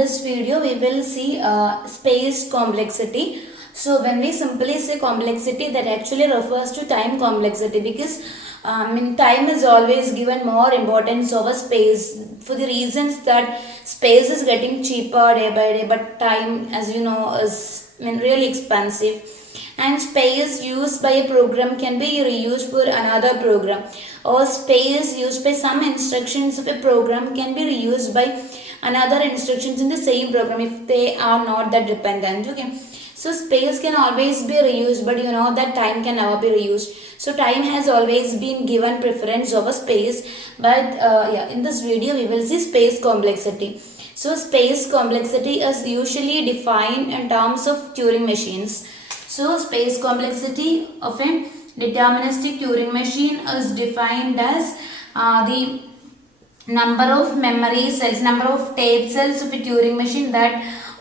this video we will see space complexity. So when we simply say complexity, that actually refers to time complexity, because time is always given more importance over space, for the reasons that space is getting cheaper day by day, but time, as you know, is really expensive. And space used by a program can be reused for another program, or space used by some instructions of a program can be reused by another instructions in the same program if they are not that dependent. Okay, so space can always be reused, but you know that time can never be reused. So time has always been given preference over space, but in this video we will see space complexity. So space complexity is usually defined in terms of Turing machines. So space complexity of a deterministic Turing machine is defined as the number of memory cells, number of tape cells of a Turing machine that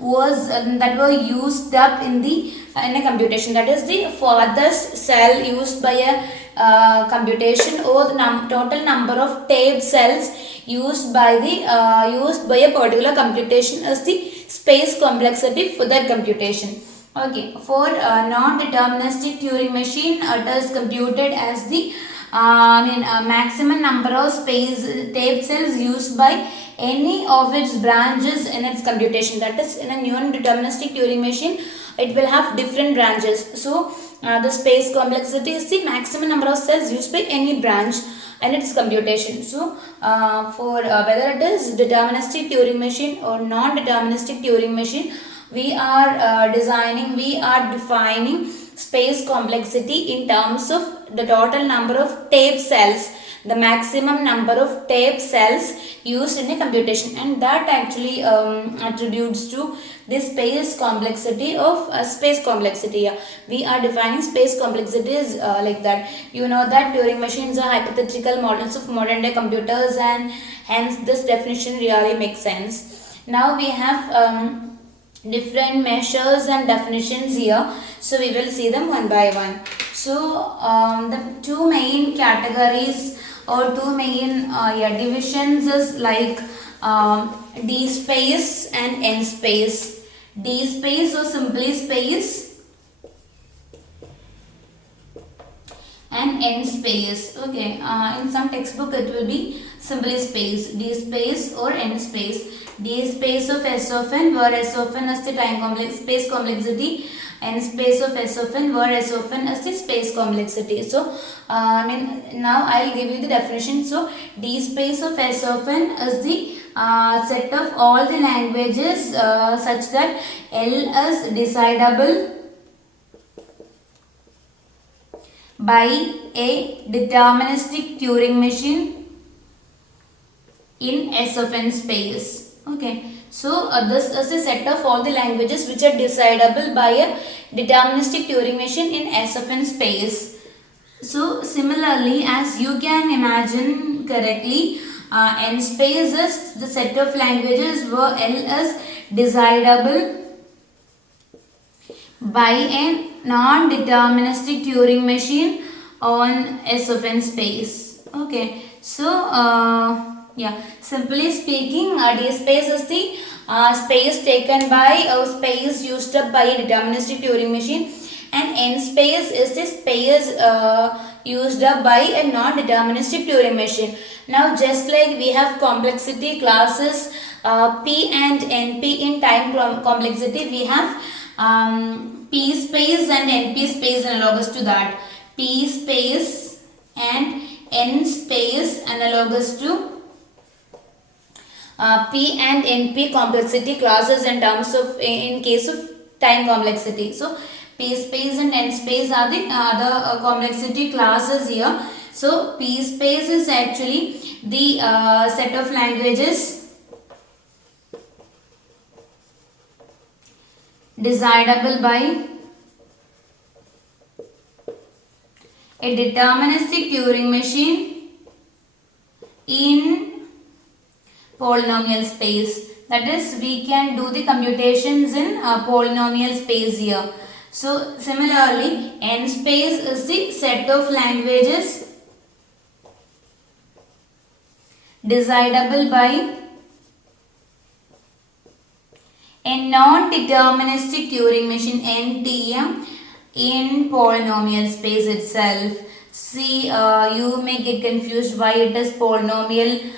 were used up in a computation. That is the farthest cell used by a computation, or the total number of tape cells used by a particular computation is the space complexity for that computation. Okay, for non-deterministic Turing machine, it is computed as the maximum number of space tape cells used by any of its branches in its computation. That is, in a non-deterministic Turing machine, it will have different branches. So the space complexity is the maximum number of cells used by any branch in its computation. So for whether it is deterministic Turing machine or non-deterministic Turing machine, we are defining space complexity in terms of the total number of tape cells, the maximum number of tape cells used in a computation, and that actually attributes to the space complexity of space complexity. Yeah. We are defining space complexity is like that. You know that Turing machines are hypothetical models of modern day computers, and hence this definition really makes sense. Now we have different measures and definitions here, so we will see them one by one. So the two main categories or two main divisions is like Dspace and Nspace. Dspace or simply space, and Nspace. Okay, in some textbook it will be simply space, Dspace or Nspace. Dspace of S of n, where S of n is the space complexity, and space of S of n, where S of n is the space complexity. So now I will give you the definition. So Dspace of S of n is the set of all the languages such that L is decidable by a deterministic Turing machine in S of n space. Okay, so this is a set of all the languages which are decidable by a deterministic Turing machine in S of n space. So similarly, as you can imagine correctly, Nspace is the set of languages where L is decidable by a non-deterministic Turing machine on S of n space. Okay, so simply speaking, Dspace is the space taken by or space used up by a deterministic Turing machine, and Nspace is the space used up by a non-deterministic Turing machine. Now, just like we have complexity classes P and Np in time complexity, we have Pspace and Npspace analogous to that. Pspace and Nspace analogous to P and Np complexity classes in terms of in case of time complexity. So Pspace and Nspace are the other complexity classes here. So Pspace is actually the set of languages decidable by a deterministic Turing machine in polynomial space. That is, we can do the computations in polynomial space here. So similarly, Nspace is the set of languages decidable by a non-deterministic Turing machine NTM in polynomial space itself. See, you may get confused why it is polynomial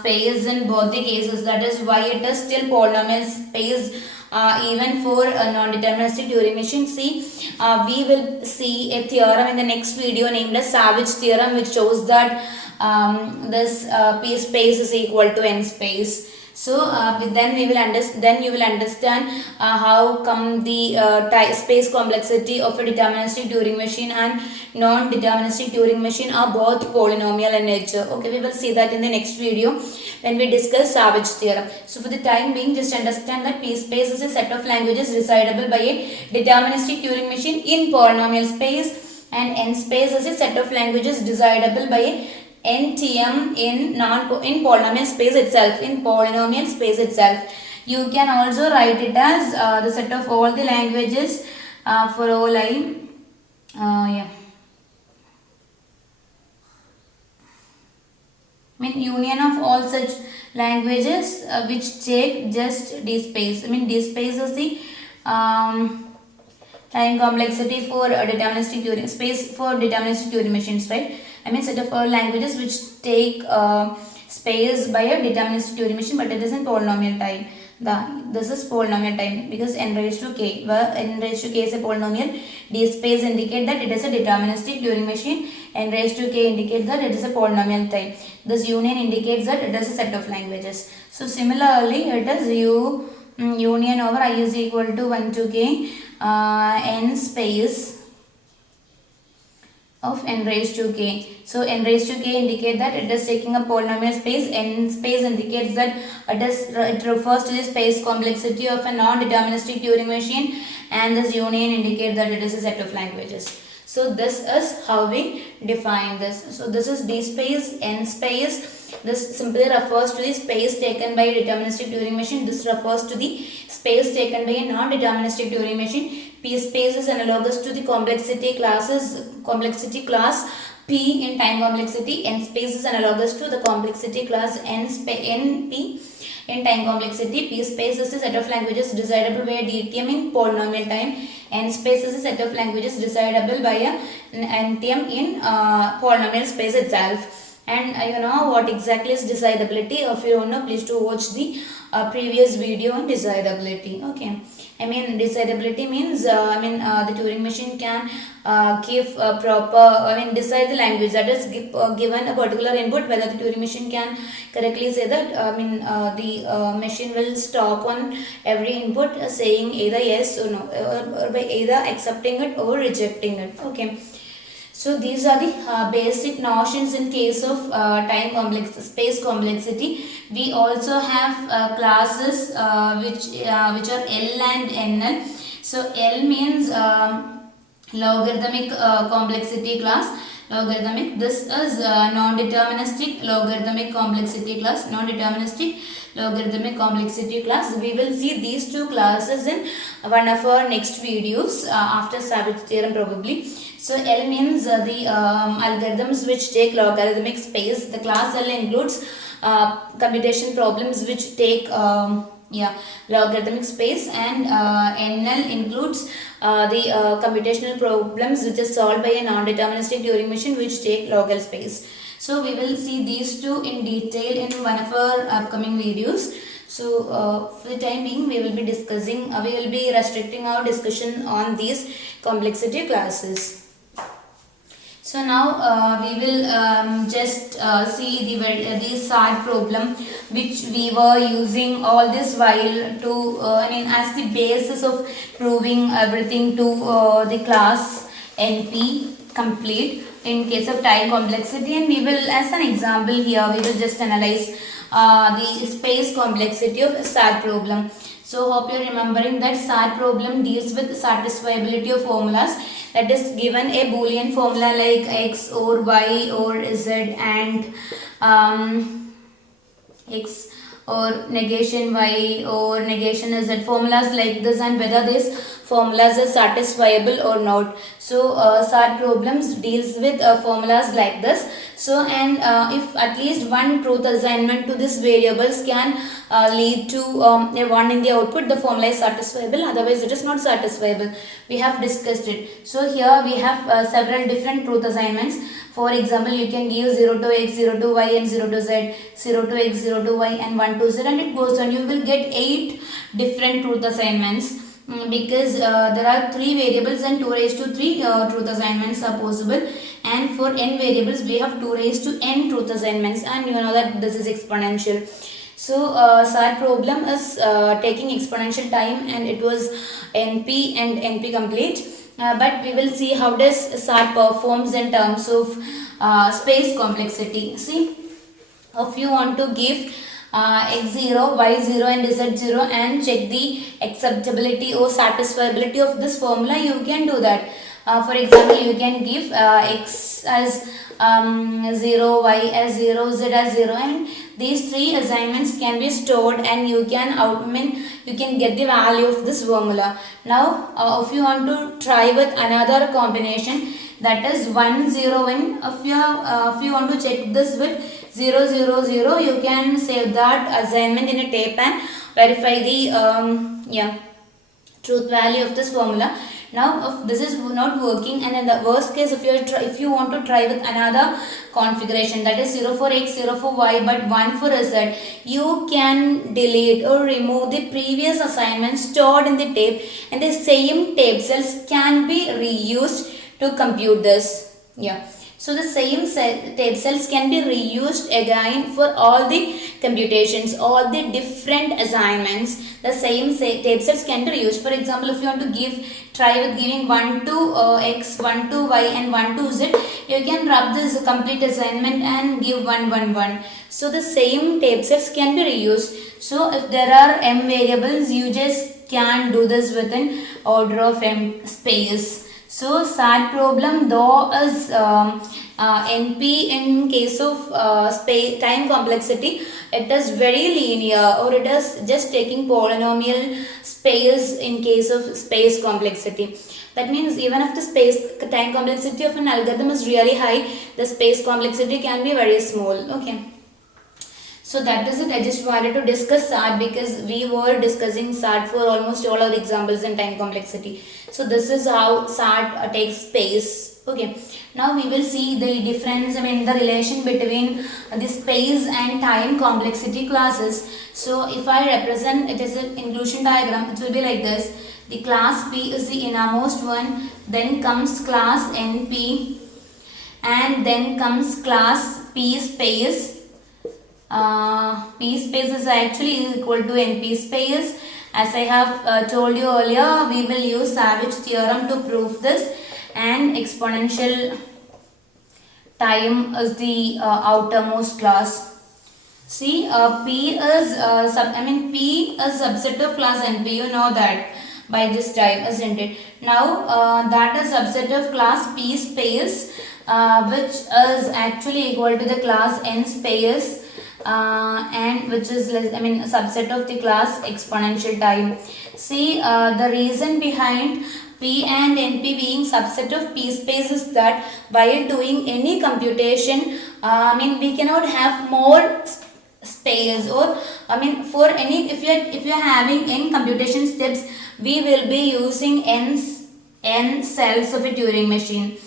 space in both the cases. That is why it is still polynomial space even for a non-deterministic Turing machine. See, we will see a theorem in the next video named as Savage theorem, which shows that this Pspace is equal to Nspace. So then you will understand how come the space complexity of a deterministic Turing machine and non-deterministic Turing machine are both polynomial in nature. Okay, we will see that in the next video when we discuss Savage theorem. So for the time being, just understand that Pspace is a set of languages decidable by a deterministic Turing machine in polynomial space, and Nspace is a set of languages decidable by a NTM in polynomial space itself. You can also write it as the set of all the languages for all I. Union of all such languages which take just Dspace. Dspace is the time complexity for deterministic Turing space for deterministic Turing machines, right? Set of all languages which take space by a deterministic Turing machine, but it is in polynomial time. This is polynomial time because n raised to k, where n raised to k is a polynomial. Dspace indicate that it is a deterministic Turing machine. N raised to k indicates that it is a polynomial time. This union indicates that it is a set of languages. So similarly, it is union over I is equal to 1 to k n space of n raised to k. So n raised to k indicate that it is taking a polynomial space. N space indicates that it refers to the space complexity of a non-deterministic Turing machine, and this union indicates that it is a set of languages. So this is how we define this. So this is Dspace, Nspace. This simply refers to the space taken by a deterministic Turing machine. This refers to the space taken by a non-deterministic Turing machine. Pspace is analogous to the complexity class P in time complexity. Nspace is analogous to the complexity class Np in time complexity. Pspace is a set of languages decidable by a DTM in polynomial time. Nspace is a set of languages decidable by a NTM in polynomial space itself. And you know what exactly is decidability. If you don't know, please do watch the previous video on decidability. Okay, decidability means the Turing machine can give decide the language, that is given a particular input, whether the Turing machine can correctly say that the machine will stop on every input saying either yes or no, or by either accepting it or rejecting it. Okay. So these are the basic notions in case of space complexity. We also have classes which are L and NL. So L means logarithmic complexity class. Logarithmic. This is non-deterministic logarithmic complexity class. Non-deterministic logarithmic complexity class. We will see these two classes in one of our next videos after Savage theorem probably. So L means the algorithms which take logarithmic space. The class L includes computation problems which take logarithmic space, and NL includes the computational problems which is solved by a non-deterministic Turing machine which take logal space. So we will see these two in detail in one of our upcoming videos. So for the time being, we will be restricting our discussion on these complexity classes. So now we will just see the SAT problem which we were using all this while to as the basis of proving everything to the class NP complete in case of time complexity, and we will, as an example here, we will just analyze the space complexity of SAT problem. So hope you are remembering that SAT problem deals with satisfiability of formulas, that is given a boolean formula like x or y or z and x or negation y or negation z, formulas like this, and whether this formulas are satisfiable or not. So SAT problems deals with formulas like this. So and if at least one truth assignment to these variables can lead to a 1 in the output, the formula is satisfiable, otherwise it is not satisfiable. We have discussed it. So here we have several different truth assignments. For example, you can give 0 to x, 0 to y and 0 to z, 0 to x, 0 to y and 1 to z, and it goes on. You will get 8 different truth assignments because there are 3 variables and 2 raised to 3 truth assignments are possible, and for n variables we have 2 raised to n truth assignments, and you know that this is exponential. So SAT problem is taking exponential time, and it was NP and NP complete. But we will see how does SAT performs in terms of space complexity. See, if you want to give x0, y0 and z0 and check the acceptability or satisfiability of this formula, you can do that. For example, you can give x as 0, y as 0, z as 0, and these 3 assignments can be stored, and you can you can get the value of this formula. Now if you want to try with another combination, that is 1 0 1, if you want to check this with 0 0 0, you can save that assignment in a tape and verify the truth value of this formula. Now if this is not working, and in the worst case, if you want to try with another configuration, that is 0 for x, 0 for y but 1 for z, you can delete or remove the previous assignment stored in the tape, and the same tape cells can be reused to compute this. So the same tape cells can be reused again for all the computations, all the different assignments. The same tape cells can be reused. For example, if you want to try with giving 1 to x, 1 to y and 1 to z, you can rub this complete assignment and give 1 1 1. So the same tape cells can be reused. So if there are m variables, you just can do this within order of m space. So SAT problem though is NP in case of space time complexity, it is very linear, or it is just taking polynomial space in case of space complexity. That means even if the space time complexity of an algorithm is really high, the space complexity can be very small. Okay. So that is it. I just wanted to discuss SAT because we were discussing SAT for almost all our examples in time complexity. So this is how SAT takes space. Okay. Now we will see the difference, the relation between the space and time complexity classes. So if I represent it as an inclusion diagram, it will be like this. The class P is the innermost one, then comes class NP, and then comes class Pspace. Pspace is actually equal to Npspace. As I have told you earlier, we will use Savage theorem to prove this, and exponential time is the outermost class. See, P is P is subset of class NP. You know that by this time, isn't it? Now that is subset of class Pspace, which is actually equal to the class Nspace. And which is subset of the class exponential time. See, the reason behind P and NP being subset of Pspace is that while doing any computation, we cannot have more space, or for any, if you are having n computation steps, we will be using n cells of a Turing machine.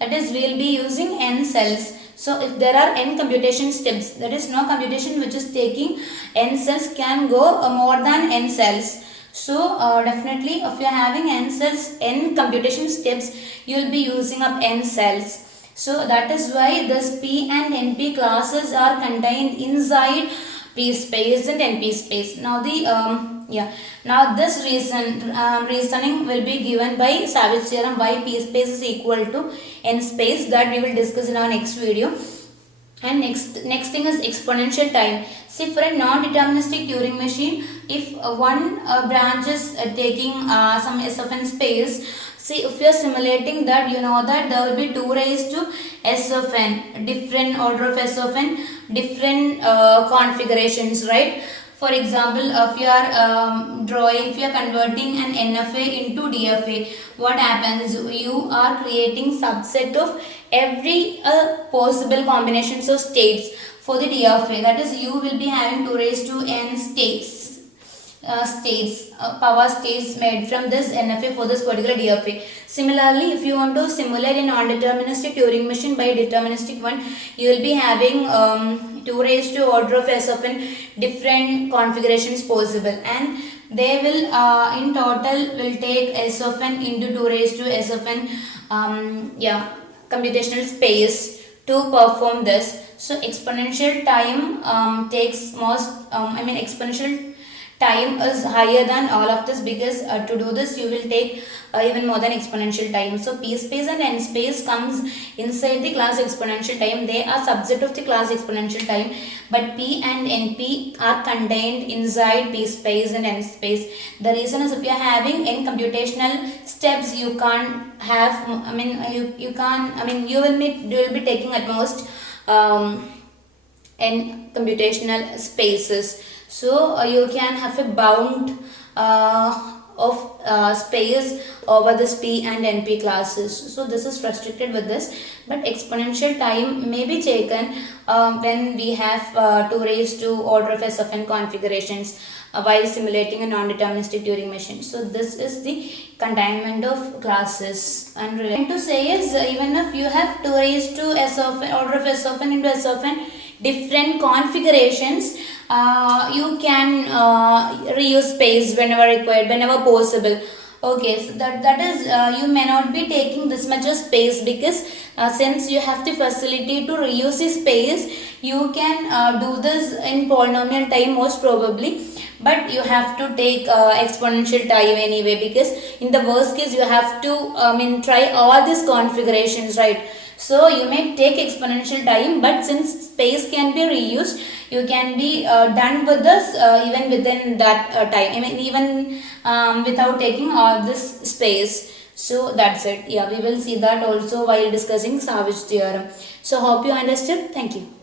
That is, we will be using n cells. So if there are n computation steps, that is, no computation which is taking n cells can go more than n cells. So definitely if you are having n cells, n computation steps, you will be using up n cells. So that is why this P and NP classes are contained inside Pspace and Npspace. Now now this reasoning will be given by Savage theorem why Pspace is equal to Nspace, that we will discuss in our next video. And next thing is exponential time. See, for a non-deterministic Turing machine, if one branch is taking some s of n space, see, if you are simulating that, you know that there will be 2 raised to s of n, different order of s of n, different configurations, right? For example, if you are if you are converting an NFA into DFA, what happens? You are creating subset of every possible combinations of states for the DFA. That is, you will be having 2 raised to n power states made from this NFA for this particular DFA. Similarly, if you want to simulate a non-deterministic Turing machine by a deterministic one, you will be having 2 raised to order of s of n different configurations possible, and they will in total will take s of n into 2 raised to s of n computational space to perform this. So exponential time takes exponential time is higher than all of this, because to do this you will take even more than exponential time. So Pspace and Nspace comes inside the class exponential time. They are subset of the class exponential time, but P and Np are contained inside Pspace and Nspace. The reason is, if you are having n computational steps, you can't have you will be taking at most n computational spaces. So you can have a bound of space over this P and Np classes. So this is restricted with this, but exponential time may be taken when we have 2 raised to order of s of n configurations while simulating a non-deterministic Turing machine. So this is the containment of classes. And what I'm trying to say is, even if you have 2 raised to s of n, order of s of n into s of n different configurations, you can reuse space whenever required, whenever possible. Okay, so that is you may not be taking this much of space, because since you have the facility to reuse the space, you can do this in polynomial time most probably, but you have to take exponential time anyway, because in the worst case you have to try all these configurations, right? So you may take exponential time, but since space can be reused, you can be done with this even within that time, even without taking all this space. So that's it. Yeah, we will see that also while discussing Savage theorem. So hope you understood. Thank you.